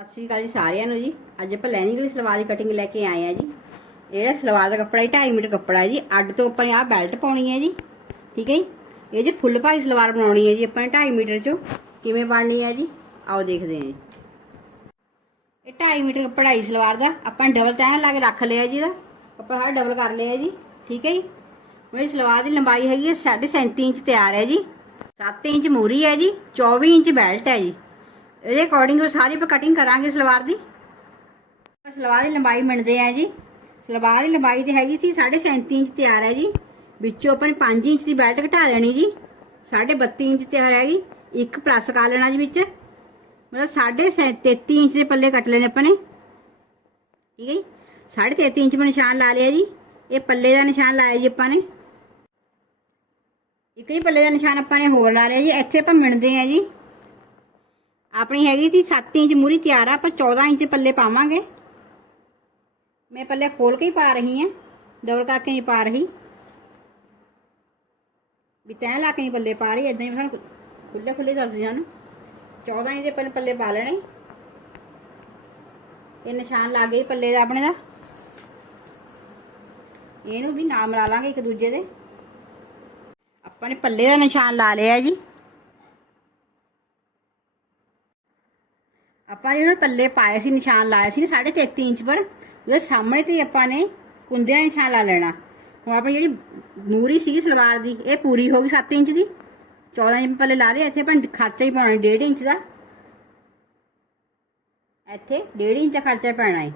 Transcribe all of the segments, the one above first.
ਸਤਿ ਸ਼੍ਰੀ ਅਕਾਲ ਜੀ ਸਾਰਿਆਂ ਨੂੰ ਜੀ। ਅੱਜ ਆਪਾਂ ਲੈਨਿੰਗ ਵਾਲੀ ਸਲਵਾਰ ਦੀ ਕਟਿੰਗ ਲੈ ਕੇ ਆਏ ਆ ਜੀ। ਇਹ ਸਲਵਾਰ ਦਾ ਕੱਪੜਾ ਹੈ 2.5 ਮੀਟਰ ਕੱਪੜਾ ਹੈ ਜੀ। ਅੱਡ ਤੋਂ ਆਪਾਂ ਨੇ ਆਹ ਬੈਲਟ ਪਾਉਣੀ ਹੈ ਜੀ। ਠੀਕ ਹੈ ਜੀ? ਇਹ ਜੀ ਫੁੱਲ ਭਾਰੀ ਸਲਵਾਰ ਬਣਾਉਣੀ ਹੈ ਜੀ ਆਪਾਂ ਨੇ 2.5 ਮੀਟਰ ਚੋਂ। ਕਿਵੇਂ ਬਣਨੀ ਹੈ ਜੀ? ਆਓ ਦੇਖਦੇ ਹਾਂ ਜੀ। ਇਹ 2.5 ਮੀਟਰ ਕੱਪੜਾ ਹੈ ਸਲਵਾਰ ਦਾ। ਆਪਾਂ ਡਬਲ ਤੈਅ ਲਾ ਕੇ ਰੱਖ ਲਿਆ ਜੀ ਇਹਦਾ। ਕੱਪੜਾ ਸਾਰਾ ਡਬਲ ਕਰ ਲਿਆ ਜੀ। ਠੀਕ ਹੈ ਜੀ? ਹੁਣ ਇਹ ਸਲਵਾਰ ਦੀ ਲੰਬਾਈ ਹੈਗੀ ਹੈ 37.5 ਇੰਚ ਤਿਆਰ ਹੈ ਜੀ। 7 ਇੰਚ ਮੂਰੀ ਹੈ ਜੀ। 24 ਇੰਚ ਬੈਲਟ ਹੈ ਜੀ। ਇਹਦੇ ਅਕੋਰਡਿੰਗ ਸਾਰੀ ਆਪਾਂ ਕਟਿੰਗ ਕਰਾਂਗੇ ਸਲਵਾਰ ਦੀ। ਸਲਵਾਰ ਦੀ ਲੰਬਾਈ ਮੰਨਦੇ ਆ ਜੀ। ਸਲਵਾਰ ਦੀ ਲੰਬਾਈ ਤੇ ਹੈਗੀ ਸੀ 37.5 ਇੰਚ ਤਿਆਰ ਹੈ ਜੀ। ਵਿੱਚੋਂ ਆਪਾਂ ਨੇ 5 ਇੰਚ ਦੀ ਬੈਲਟ ਘਟਾ ਲੈਣੀ ਜੀ। 32.5 ਇੰਚ ਤਿਆਰ ਹੈਗੀ। ਇੱਕ ਪਲੱਸ ਕਰ ਲੈਣਾ ਜੀ ਵਿੱਚ। ਮਤਲਬ 33 ਇੰਚ ਦੇ ਪੱਲੇ ਕੱਟ ਲੈਣੇ ਆਪਾਂ ਨੇ। ਠੀਕ ਹੈ ਜੀ? 33 ਇੰਚ 'ਤੇ ਨਿਸ਼ਾਨ ਲਾ ਲਿਆ ਜੀ। ਇਹ ਪੱਲੇ ਦਾ ਨਿਸ਼ਾਨ ਲਾਇਆ ਜੀ ਆਪਾਂ ਨੇ। ਇੱਕ ਹੀ ਪੱਲੇ ਦਾ ਨਿਸ਼ਾਨ ਆਪਾਂ ਨੇ ਹੋਰ ਲਾ ਲਿਆ ਜੀ। ਇੱਥੇ ਆਪਾਂ ਮਿਣਦੇ ਆ ਜੀ। ਆਪਣੀ ਹੈਗੀ ਸੀ 7 ਇੰਚ ਮੂਰੀ ਤਿਆਰ ਆ, ਆਪਾਂ 14 ਇੰਚ ਪੱਲੇ ਪਾਵਾਂਗੇ। ਮੈਂ ਪੱਲੇ ਖੋਲ ਕੇ ਹੀ ਪਾ ਰਹੀ ਆ, ਡਬਲ ਕਰਕੇ ਨਹੀਂ ਪਾ ਰਹੀ। ਵੀ ਤੈਂ ਲਾ ਕੇ ਨਹੀਂ ਪੱਲੇ ਪਾ ਰਹੀ ਇਦਾਂ ਹੀ ਸਾਨੂੰ ਖੁੱਲੇ ਖੁੱਲੇ ਦੱਸ ਜਾਣ। 14 ਇੰਚ ਦੇ ਪੱਲੇ ਪੱਲੇ ਪਾ ਲੈਣੇ। ਇਹ ਨਿਸ਼ਾਨ ਲੱਗ ਗਈ ਪੱਲੇ ਦਾ ਆਪਣੇ ਦਾ। ਇਹਨੂੰ ਵੀ ਨਾਮ ਲਾ ਲਾਂਗੇ ਇੱਕ ਦੂਜੇ ਦੇ। ਆਪਾਂ ਨੇ ਪੱਲੇ ਦਾ ਨਿਸ਼ਾਨ ਲਾ ਲਿਆ ਜੀ। ਆਪਾਂ ਜਿਹੜੇ ਪੱਲੇ ਪਾਏ ਸੀ, ਨਿਸ਼ਾਨ ਲਾਇਆ ਸੀ 33 ਇੰਚ ਪਰ, ਉਹਦੇ ਸਾਹਮਣੇ ਤੇ ਆਪਾਂ ਨੇ ਕੁੰਦਿਆਂ ਦਾ ਨਿਸ਼ਾਨ ਲਾ ਲੈਣਾ। ਹੁਣ ਆਪਣੀ ਜਿਹੜੀ ਨੂਰੀ ਸੀਗੀ ਸਲਵਾਰ ਦੀ, ਇਹ ਪੂਰੀ ਹੋ ਗਈ 7 ਇੰਚ ਦੀ। 14 ਇੰਚ ਪੱਲੇ ਲਾ ਰਹੇ ਇੱਥੇ ਆਪਾਂ ਖਰਚਾ ਹੀ ਪਾਉਣਾ 1.5 ਇੰਚ ਦਾ। ਇੱਥੇ 1.5 ਇੰਚ ਦਾ ਖਰਚਾ ਪੈਣਾ ਹੈ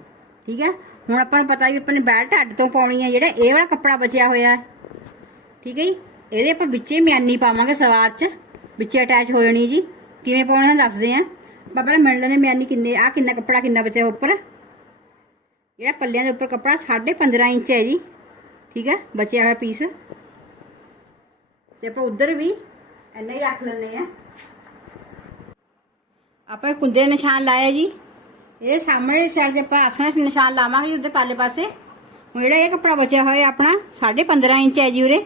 ਠੀਕ ਹੈ? ਹੁਣ ਆਪਾਂ ਨੂੰ ਪਤਾ ਵੀ ਆਪਾਂ ਨੇ ਬੈਲਟ ਅੱਡ ਤੋਂ ਪਾਉਣੀ ਹੈ ਜਿਹੜਾ ਇਹ ਵਾਲਾ ਕੱਪੜਾ ਬਚਿਆ ਹੋਇਆ ਹੈ। ਠੀਕ ਹੈ ਜੀ? ਇਹਦੇ ਆਪਾਂ ਵਿੱਚੇ ਮਿਆਨੀ ਪਾਵਾਂਗੇ ਸਲਵਾਰ 'ਚ, ਵਿੱਚੇ ਅਟੈਚ ਹੋ ਜਾਣੀ ਜੀ। ਕਿਵੇਂ ਪਾਉਣਾ ਹੈ, ਦੱਸਦੇ ਆਂ ਆਪਾਂ ਪਹਿਲਾਂ ਮਿਣ ਲੈਣੇ ਮਿਆਨੀ ਕਿੰਨੇ ਆ ਕਿੰਨਾ ਕੱਪੜਾ ਕਿੰਨਾ ਬਚਿਆ ਉੱਪਰ। ਜਿਹੜਾ ਪੱਲਿਆਂ ਦੇ ਉੱਪਰ ਕੱਪੜਾ 15.5 ਇੰਚ ਹੈ ਜੀ। ਠੀਕ ਹੈ, ਬਚਿਆ ਹੋਇਆ ਪੀਸ ਤੇ ਆਪਾਂ ਉਧਰ ਵੀ ਇੰਨਾ ਹੀ ਰੱਖ ਲੈਣੇ ਆ ਆਪਾਂ ਕੁੰਦੇ ਨਿਸ਼ਾਨ ਲਾਇਆ ਜੀ। ਇਹ ਸਾਹਮਣੇ ਸਾਈਡ ਤੇ ਆਪਾਂ ਆਸਣਾ ਨਿਸ਼ਾਨ ਲਾਵਾਂਗੇ ਜੀ ਉਹਦੇ ਪਾਲੇ ਪਾਸੇ। ਹੁਣ ਜਿਹੜਾ ਇਹ ਕੱਪੜਾ ਬਚਿਆ ਹੋਇਆ ਆਪਣਾ 15.5 ਇੰਚ ਹੈ ਜੀ ਉਰੇ।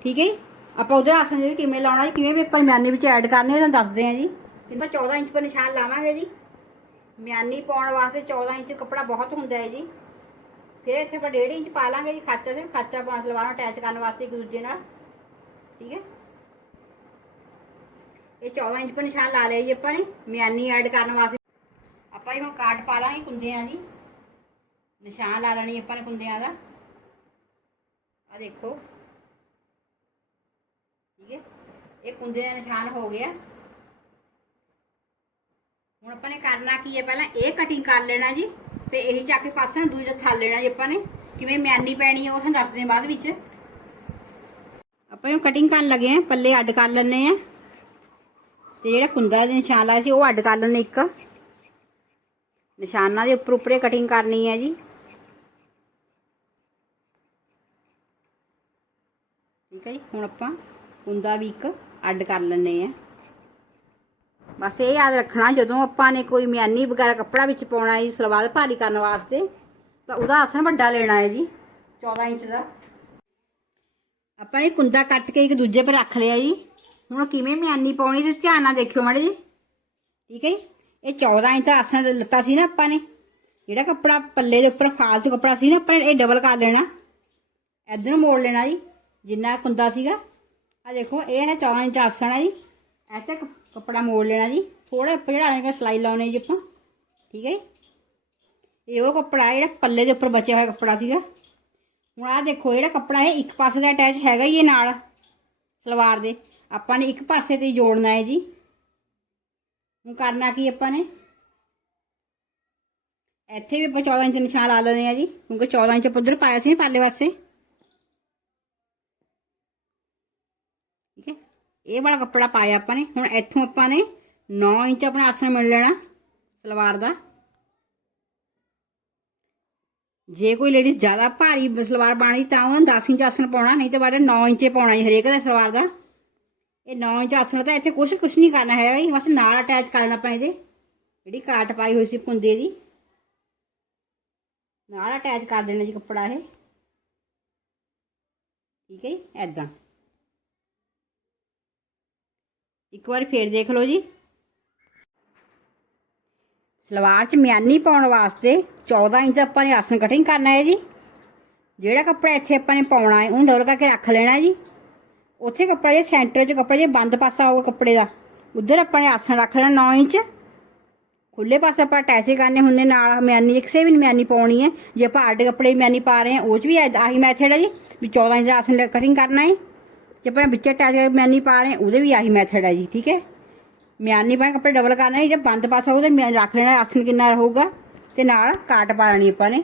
ਠੀਕ ਹੈ ਜੀ। ਆਪਾਂ ਉਧਰ ਆਸਣ ਜਿਹੜੇ ਕਿਵੇਂ ਲਾਉਣਾ ਜੀ, ਕਿਵੇਂ ਵੀ ਆਪਾਂ ਮਿਆਨੀ ਵਿੱਚ ਐਡ ਕਰਨੇ ਉਹਨਾਂ ਦੱਸਦੇ ਆ ਜੀ। ਕਿ ਆਪਾਂ 14 ਇੰਚ ਪਰ ਨਿਸ਼ਾਨ ਲਾਵਾਂਗੇ ਜੀ। ਮਿਆਨੀ ਪਾਉਣ ਵਾਸਤੇ 14 ਇੰਚ ਕੱਪੜਾ ਬਹੁਤ ਹੁੰਦਾ ਹੈ ਜੀ। ਫਿਰ ਇੱਥੇ ਆਪਾਂ 1.5 ਇੰਚ ਪਾ ਲਾਂਗੇ ਜੀ ਖਾਚਾ ਤੇ ਖਾਚਾ ਪਾਉਣ ਸਲਵਾਰ ਨੂੰ ਅਟੈਚ ਕਰਨ ਵਾਸਤੇ ਇੱਕ ਦੂਜੇ ਨਾਲ। ਠੀਕ ਹੈ? ਇਹ 14 ਇੰਚ ਪਰ ਨਿਸ਼ਾਨ ਲਾ ਲਿਆ ਜੀ ਆਪਾਂ ਨੇ। ਮਿਆਨੀ ਐਡ ਕਰਨ ਵਾਸਤੇ। ਆਪਾਂ ਇਹ ਹੁਣ ਕਾਟ ਪਾ ਲਾਂਗੇ ਕੁੰਦਿਆਂ ਦੀ। ਨਿਸ਼ਾਨ ਲਾ ਲੈਣੀ ਆਪਾਂ ਨੇ ਕੁੰਦਿਆਂ ਦਾ। ਆ ਦੇਖੋ। ਠੀਕ ਹੈ? ਇਹ ਕੁੰਦੇ ਦਾ ਨਿਸ਼ਾਨ ਹੋ ਗਿਆ। ਹੁਣ ਆਪਾਂ ਨੇ ਕਰਨਾ ਕੀ ਹੈ? ਪਹਿਲਾਂ ਇਹ ਕਟਿੰਗ ਕਰ ਲੈਣਾ ਜੀ, ਤੇ ਇਹੀ ਚੱਕ ਕੇ ਪਾਸੇ ਨੂੰ ਦੂਜਾ ਥੱਲ ਲੈਣਾ ਜੀ ਆਪਾਂ ਨੇ। ਕਿਵੇਂ ਮਿਆਨੀ ਪੈਣੀ ਉਹ ਤੁਹਾਨੂੰ ਦੱਸਦੇ ਹਾਂ ਬਾਅਦ ਵਿੱਚ। ਆਪਾਂ ਇਹ ਕਟਿੰਗ ਕਰਨ ਲੱਗੇ ਆ, ਪੱਲੇ ਅੱਡ ਕਰ ਲੈਣੇ ਆ। ਤੇ ਜਿਹੜਾ ਕੁੰਦਾ ਦੇ ਨਿਸ਼ਾਨ ਲਾਇਆ ਸੀ, ਉਹ ਅੱਡ ਕਰ ਲੈਣੇ ਇੱਕ। ਨਿਸ਼ਾਨਾਂ ਦੇ ਉੱਪਰ ਉੱਪਰੇ ਕਟਿੰਗ ਕਰਨੀ ਹੈ ਜੀ। ਠੀਕ ਹੈ ਜੀ? ਹੁਣ ਆਪਾਂ ਕੁੰਦਾ ਵੀ ਇੱਕ ਅੱਡ ਕਰ ਲੈਣੇ ਆ। ਬਸ ਇਹ ਯਾਦ ਰੱਖਣਾ, ਜਦੋਂ ਆਪਾਂ ਨੇ ਕੋਈ ਮਿਆਨੀ ਵਗੈਰਾ ਕੱਪੜਾ ਵਿੱਚ ਪਾਉਣਾ ਹੈ ਸਲਵਾਰ ਭਾਰੀ ਕਰਨ ਵਾਸਤੇ, ਤਾਂ ਉਹਦਾ ਆਸਣ ਵੱਡਾ ਲੈਣਾ ਹੈ ਜੀ 14 ਇੰਚ ਦਾ। ਆਪਾਂ ਨੇ ਕੁੰਦਾ ਕੱਟ ਕੇ ਇੱਕ ਦੂਜੇ 'ਤੇ ਰੱਖ ਲਿਆ ਜੀ। ਹੁਣ ਕਿਵੇਂ ਮਿਆਨੀ ਪਾਉਣੀ ਤੇ ਧਿਆਨ ਨਾਲ ਦੇਖਿਓ ਮਾੜੇ ਜੀ। ਠੀਕ ਹੈ ਜੀ? ਇਹ 14 ਇੰਚ ਦਾ ਆਸਣ ਲੱਤਾ ਸੀ ਨਾ ਆਪਾਂ ਨੇ। ਜਿਹੜਾ ਕੱਪੜਾ ਪੱਲੇ ਦੇ ਉੱਪਰ ਫਾਲਤੂ ਕੱਪੜਾ ਸੀ ਨਾ, ਆਪਾਂ ਨੇ ਇਹ ਡਬਲ ਕਰ ਲੈਣਾ। ਇਧਰ ਨੂੰ ਮੋੜ ਲੈਣਾ ਜੀ, ਜਿੰਨਾ ਕੁੰਦਾ ਸੀਗਾ। ਆ ਦੇਖੋ, ਇਹ ਹੈ 14 ਇੰਚ ਆਸਣ ਹੈ ਜੀ। ਇੱਥੇ ਕੱਪੜਾ ਮੋੜ ਲੈਣਾ ਜੀ। ਥੋੜਾ ਉੱਪਰ ਜਿਹੜਾ ਆਏਗਾ ਸਲਾਈ ਲਾਉਣੇ ਜੀ ਆਪਾਂ। ਠੀਕ ਹੈ ਜੀ। ਇਹ ਉਹ ਕੱਪੜਾ ਹੈ, ਜਿਹੜਾ ਪੱਲੇ ਦੇ ਉੱਪਰ ਬਚਿਆ ਹੋਇਆ ਕੱਪੜਾ ਸੀਗਾ। ਹੁਣ ਆਹ ਦੇਖੋ, ਜਿਹੜਾ ਕੱਪੜਾ ਹੈ ਇੱਕ ਪਾਸੇ ਦਾ ਅਟੈਚ ਹੈਗਾ ਹੀ ਇਹ ਨਾਲ, ਸਲਵਾਰ ਦੇ। ਆਪਾਂ ਨੇ ਇੱਕ ਪਾਸੇ ਤੇ ਜੋੜਨਾ ਹੈ ਜੀ। ਹੁਣ ਕਰਨਾ ਕੀ ਆਪਾਂ ਨੇ? ਇੱਥੇ ਵੀ ਆਪਾਂ 14 ਇੰਚ ਨਿਸ਼ਾਨ ਲਾ ਲੈਣੇ ਆ ਜੀ। ਕਿਉਂਕਿ 14 ਇੰਚ ਪੁੱਧਰ ਪਾਇਆ ਸੀ ਪਾਲੇ ਪਾਸੇ ਠੀਕ ਹੈ ਇਹ ਵਾਲਾ ਕੱਪੜਾ ਪਾਇਆ ਆਪਾਂ ਨੇ। ਹੁਣ ਇੱਥੋਂ ਆਪਾਂ ਨੇ 9 ਇੰਚ ਆਪਣਾ ਆਸਣ ਮਿਲ ਲੈਣਾ ਸਲਵਾਰ ਦਾ। ਜੇ ਕੋਈ ਲੇਡੀਜ਼ ਜ਼ਿਆਦਾ ਭਾਰੀ ਸਲਵਾਰ ਪਾਣੀ ਤਾਂ ਉਹਨਾਂ 10 ਇੰਚ ਆਸਣ ਪਾਉਣਾ, ਨਹੀਂ ਤਾਂ ਬਾਰੇ 9 ਇੰਚੇ ਪਾਉਣਾ ਜੀ ਹਰੇਕ ਦਾ ਸਲਵਾਰ ਦਾ। ਇਹ 9 ਇੰਚ ਆਸਣ ਤਾਂ ਇੱਥੇ ਕੁਝ ਕੁਝ ਨਹੀਂ ਕਰਨਾ ਹੈਗਾ ਜੀ, ਬਸ ਨਾਲ ਅਟੈਚ ਕਰਨਾ ਆਪਾਂ ਇਹਦੇ। ਜਿਹੜੀ ਕਾਟ ਪਾਈ ਹੋਈ ਸੀ ਕੁੰਦੇ ਦੀ। ਨਾਲ ਅਟੈਚ ਕਰ ਦੇਣਾ ਜੀ ਕੱਪੜਾ ਇਹ। ਠੀਕ ਹੈ ਜੀ ਐਦਾਂ ਇੱਕ ਵਾਰ ਫੇਰ ਦੇਖ ਲਓ ਜੀ। ਸਲਵਾਰ 'ਚ ਮਿਆਨੀ ਪਾਉਣ ਵਾਸਤੇ 14 ਇੰਚ ਆਪਾਂ ਨੇ ਆਸਨ ਕਟਿੰਗ ਕਰਨਾ ਹੈ ਜੀ। ਜਿਹੜਾ ਕੱਪੜਾ ਇੱਥੇ ਆਪਾਂ ਨੇ ਪਾਉਣਾ ਹੈ, ਉਹਨੂੰ ਡਬਲ ਕਰਕੇ ਰੱਖ ਲੈਣਾ ਜੀ। ਉੱਥੇ ਕੱਪੜਾ ਜੇ ਸੈਂਟਰ 'ਚ ਕੱਪੜਾ ਜੇ ਬੰਦ ਪਾਸਾ ਹੋਊਗਾ ਕੱਪੜੇ ਦਾ। ਉਧਰ ਆਪਾਂ ਨੇ ਆਸਨ ਰੱਖ ਲੈਣਾ 9 ਇੰਚ। ਖੁੱਲੇ ਪਾਸੇ ਆਪਾਂ ਅਟੈਚੇ ਕਰਨੇ ਹੁੰਦੇ ਨਾਲ, ਮਿਆਨੀ ਕਿਸੇ ਵੀ ਨੀ ਮਿਆਨੀ ਪਾਉਣੀ ਹੈ। ਜੇ ਆਪਾਂ ਅੱਡ ਕੱਪੜੇ ਮਿਆਨੀ ਪਾ ਰਹੇ ਹਾਂ, ਉਹ 'ਚ ਵੀ ਆਹੀ ਮੈਥਡ ਹੈ ਜੀ, ਵੀ 14 ਇੰਚ ਦਾ ਆਸਨ ਕਟਿੰਗ ਕਰਨਾ ਹੈ। ਜੇ ਆਪਾਂ ਵਿੱਚ ਅਟੈਚ ਮਿਆਨੀ ਪਾ ਰਹੇ, ਉਹਦੇ ਵੀ ਆਹੀ ਮੈਥਡ ਹੈ ਜੀ, ਠੀਕ ਹੈ? ਮਿਆਨੀ ਪਾ ਕੱਪੜੇ ਡਬਲ ਕਰਨਾ ਹੈ ਜਿਹੜਾ ਬੰਦ ਪਾਸਾ ਉਹਦੇ ਮਿਆ- ਰੱਖ ਲੈਣਾ ਆਸਨ ਕਿੰਨਾ ਰਹੂਗਾ ਤੇ ਨਾਲ ਕਾਟ ਪਾ ਲੈਣੀ ਆਪਾਂ ਨੇ।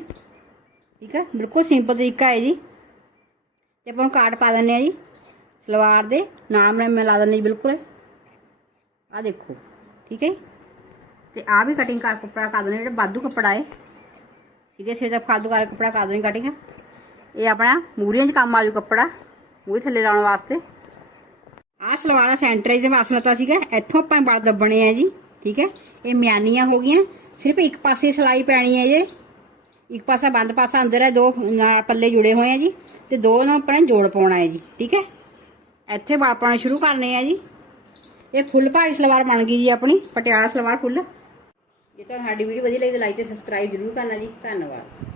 ਠੀਕ ਹੈ? ਬਿਲਕੁਲ ਸਿੰਪਲ ਤਰੀਕਾ ਹੈ ਜੀ। ਤੇ ਆਪਾਂ ਨੂੰ ਕਾਟ ਪਾ ਦਿੰਦੇ ਆ ਜੀ, ਸਲਵਾਰ ਦੇ ਨਾਮ ਨਾਲ ਮੈਂ ਲਾ ਦਿੰਦੇ ਜੀ ਬਿਲਕੁਲ। ਆ ਦੇਖੋ, ਠੀਕ ਹੈ ਜੀ? ਤੇ ਆ ਵੀ ਕਟਿੰਗ ਕਰ ਕੱਪੜਾ ਕਰ ਦਿੰਦੇ ਜਿਹੜਾ ਬਾਦੂ ਕੱਪੜਾ ਹੈ। ਸਿੱਧੇ ਸਿਰ ਦਾ ਫਾਲਤੂ ਕਰ ਕੱਪੜਾ ਕਰ ਦੇਣੀ ਕਟਿੰਗ ਇਹ ਆਪਣਾ ਮੂਰੀਆਂ 'ਚ ਕੰਮ ਆਜੂ ਕੱਪੜਾ। ਮੂਹਰੇ ਥੱਲੇ ਲਾਉਣ ਵਾਸਤੇ। ਆਹ ਸਲਵਾਰ ਦਾ ਸੈਂਟਰ ਇਹਦੇ ਵਾਸਲਤਾ ਸੀਗਾ। ਇੱਥੋਂ ਆਪਾਂ ਬਲ ਦੱਬਣੇ ਆ ਜੀ, ਠੀਕ ਹੈ? ਇਹ ਮਿਆਨੀਆਂ ਹੋ ਗਈਆਂ। ਸਿਰਫ ਇੱਕ ਪਾਸੇ ਸਲਾਈ ਪੈਣੀ ਹੈ ਜੇ। ਇੱਕ ਪਾਸਾ ਬੰਦ, ਪਾਸਾ ਅੰਦਰ ਹੈ। ਦੋ ਨਾਲ ਪੱਲੇ ਜੁੜੇ ਹੋਏ ਆ ਜੀ। ਤੇ ਦੋ ਨੂੰ ਆਪਾਂ ਜੋੜ ਪਾਉਣਾ ਹੈ ਜੀ, ਠੀਕ ਹੈ? ਇੱਥੇ ਬਲ ਪਾਉਣੇ ਸ਼ੁਰੂ ਕਰਨੇ ਆ ਜੀ। ਇਹ ਫੁੱਲ ਭਾਈ ਸਲਵਾਰ ਬਣ ਗਈ ਜੀ ਆਪਣੀ। ਪਟਿਆਲਾ ਸਲਵਾਰ ਫੁੱਲ। ਜੇ ਤੁਹਾਨੂੰ ਸਾਡੀ ਵੀਡੀਓ ਵਧੀਆ ਲੱਗੀ ਤਾਂ ਲਾਈਕ ਤੇ ਸਬਸਕ੍ਰਾਈਬ ਜ਼ਰੂਰ ਕਰਨਾ ਜੀ। ਧੰਨਵਾਦ।